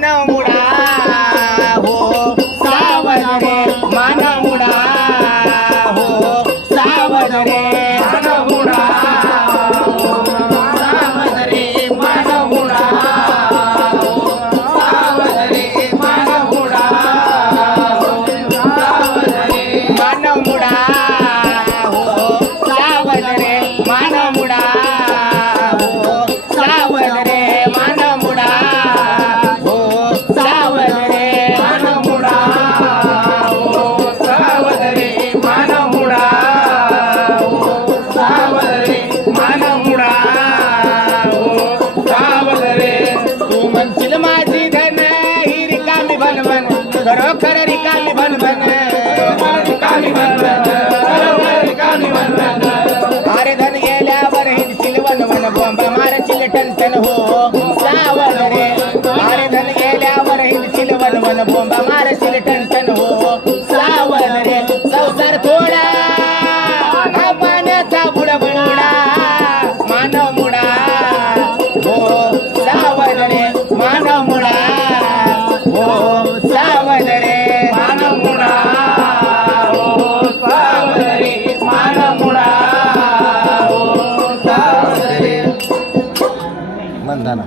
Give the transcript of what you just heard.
मानमुडा हो सावध रे मानमुडा हो सावध रे मानमुडा सावध रे मानमुडा सावध रे मानमुडा सावध रे मानमुडा हो सावध रे मानमुडा हो सावध रे मानमुडा हो सावध रे मानमुडा हो सावध रे मानमुडा हो सावध रे मानमुडा हो सावध रे तू म्हणशील माझी धन ही रिकामी भनभन खरोखर रिकामी भनभन रिकामी भनभन खरोखर रिकामी भनभन अरे धन गेल्यावर हिंडशील वनवन बोंबा मारशील टनटन हो सावध रे अरे धन गेल्यावर हिंडशील वनवन बोंबा मारशील टनटन हो सावध रे संसार थोडा पाण्याचा बुडबुडा मानव मुडा हो सावध रे मानव मुडा हो सावध रे मानव मुडा हो सावध रे मानव मुडा हो सावध रे बंधना